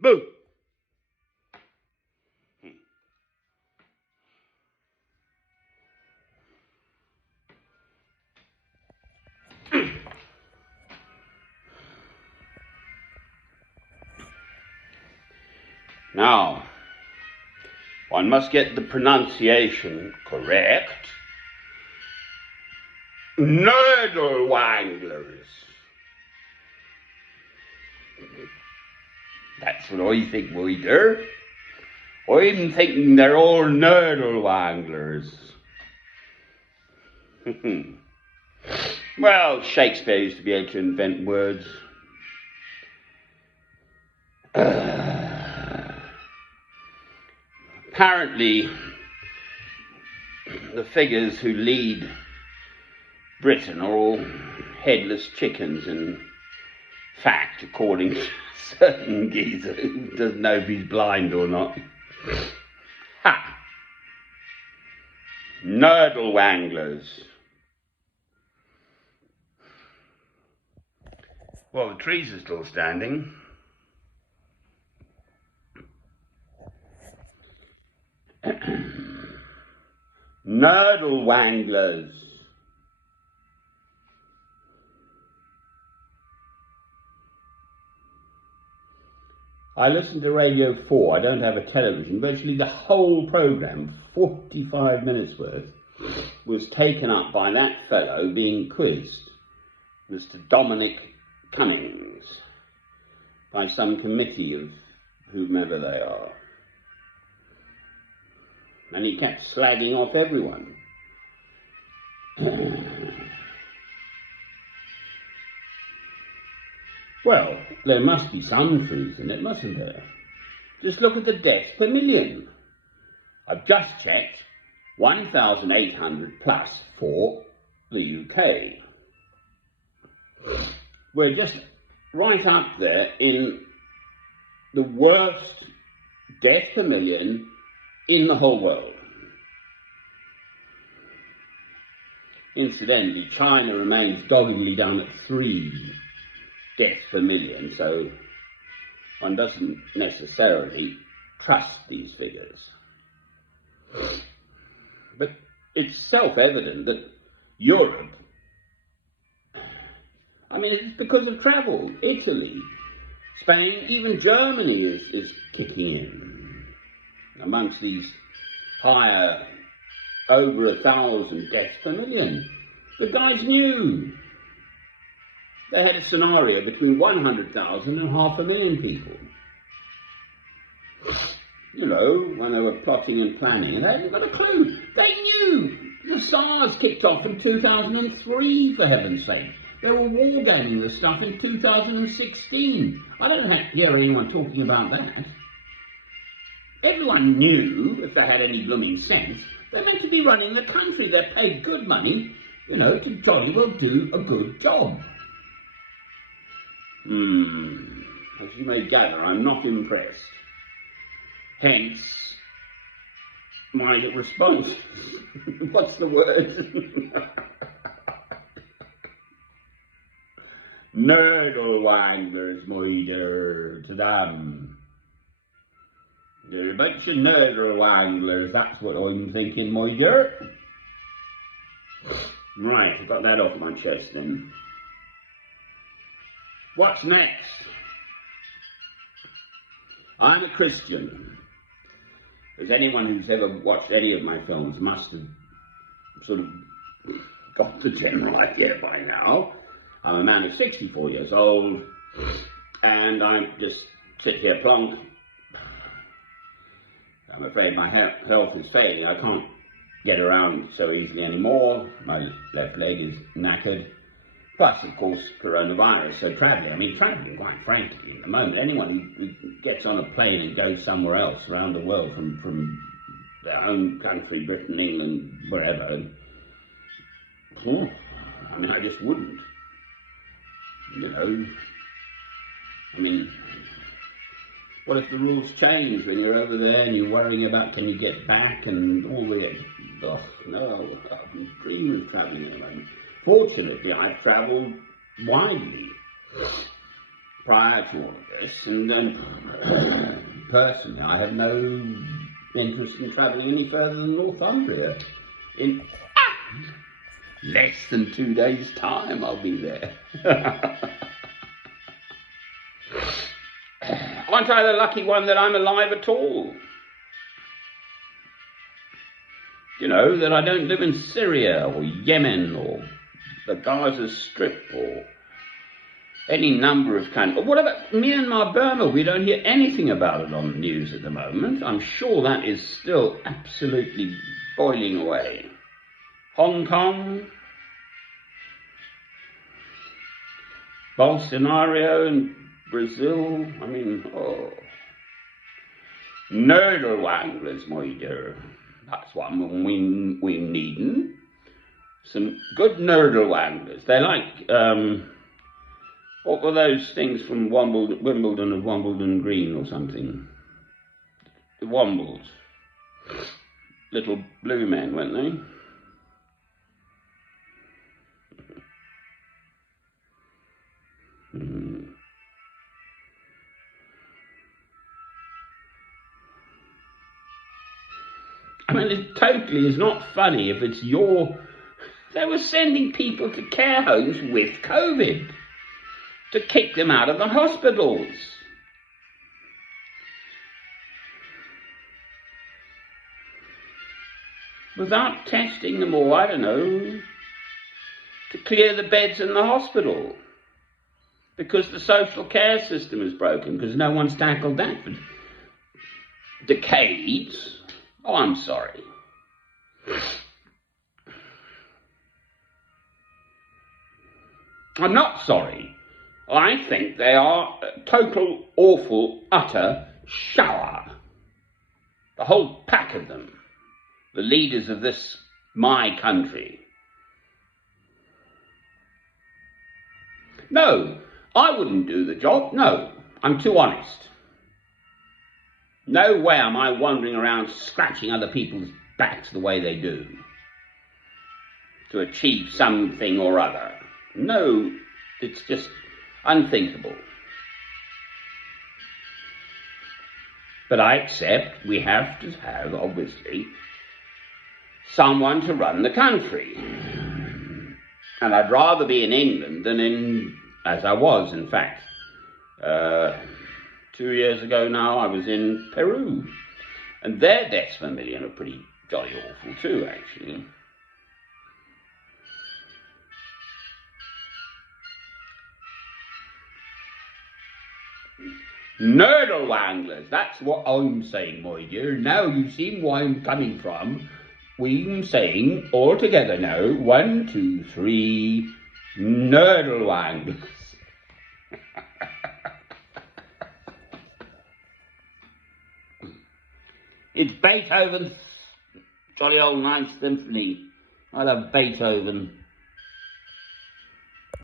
Boo! Now, one must get the pronunciation correct. Nurdel-wanglers. That's what I think we do. I'm thinking they're all Nurdel-wanglers. Well, Shakespeare used to be able to invent words. Apparently, the figures who lead Britain are all headless chickens, in fact, according to certain geezer who doesn't know if he's blind or not. Ha! Nurdel-wanglers. Well, the trees are still standing. Nurdel-wanglers. I listen to Radio 4, I don't have a television. Virtually the whole programme, 45 minutes worth, was taken up by that fellow being quizzed, Mr. Dominic Cummings, by some committee of whomever they are. And he kept slagging off everyone. Well, there must be some truth in it, mustn't there? Just look at the deaths per million. I've just checked, 1,800 plus for the UK. We're just right up there in the worst death per million in the whole world. Incidentally, China remains doggedly down at 3 deaths per million, so one doesn't necessarily trust these figures. But it's self-evident that Europe, I mean, it's because of travel. Italy, Spain, even Germany is kicking in amongst these higher, over 1,000 deaths per million. The guys knew. They had a scenario between 100,000 and 500,000 people. You know, when they were plotting and planning, and they hadn't got a clue. They knew. The SARS kicked off in 2003, for heaven's sake. They were wargaming the stuff in 2016. I don't hear anyone talking about that. Everyone knew, if they had any blooming sense, they're meant to be running the country. They're paid good money, you know, to jolly well do a good job. As you may gather, I'm not impressed. Hence, my response. What's the word? Nurdel-wanglers, my dear, to them. You're a bunch of Nurdel-wanglers, that's what I'm thinking, my dear. Right, I've got that off my chest then. What's next? I'm a Christian. As anyone who's ever watched any of my films must have sort of got the general idea by now. I'm a man of 64 years old, and I just sit here plonk. I'm afraid my health is failing. I can't get around so easily anymore. My left leg is knackered. Plus, of course, coronavirus. So travelling, quite frankly, at the moment, anyone who gets on a plane and goes somewhere else around the world from their home country, Britain, England, wherever, I just wouldn't. You know, what if the rules change when you're over there and you're worrying about can you get back and all the, no, I'm dreaming of travelling at the moment. Fortunately, I've travelled widely. prior to all of this, and personally, I have no interest in travelling any further than Northumbria. In less than 2 days' time, I'll be there. Aren't I the lucky one that I'm alive at all? You know, that I don't live in Syria or Yemen or the Gaza Strip or any number of countries. What about Myanmar, Burma? We don't hear anything about it on the news at the moment. I'm sure that is still absolutely boiling away. Hong Kong, Bolsonaro in Brazil, I mean, oh. Nurdel-wanglers, my dear. That's what we're needing. Some good Nurdel-wanglers. They're like, what were those things from Wimbledon of Wimbledon Green or something? The Wombles. Little blue men, weren't they? I mean, it totally is not funny if it's They were sending people to care homes with COVID to kick them out of the hospitals. Without testing them all, I don't know, to clear the beds in the hospital. Because the social care system is broken, because no one's tackled that for decades. Oh, I'm sorry. I'm not sorry. I think they are a total, awful, utter shower. The whole pack of them. The leaders of this, my country. No, I wouldn't do the job. No, I'm too honest. No way am I wandering around scratching other people's backs the way they do to achieve something or other. No, it's just unthinkable. But I accept we have to have, obviously, someone to run the country. And I'd rather be in England than as I was, in fact. 2 years ago now, I was in Peru. And their deaths per million are pretty jolly awful too, actually. Nurdel-wanglers, that's what I'm saying, my dear. Now you see where I'm coming from. We're saying all together now, 1, 2, 3, Nurdel-wanglers. It's Beethoven's jolly old Ninth Symphony. I love Beethoven.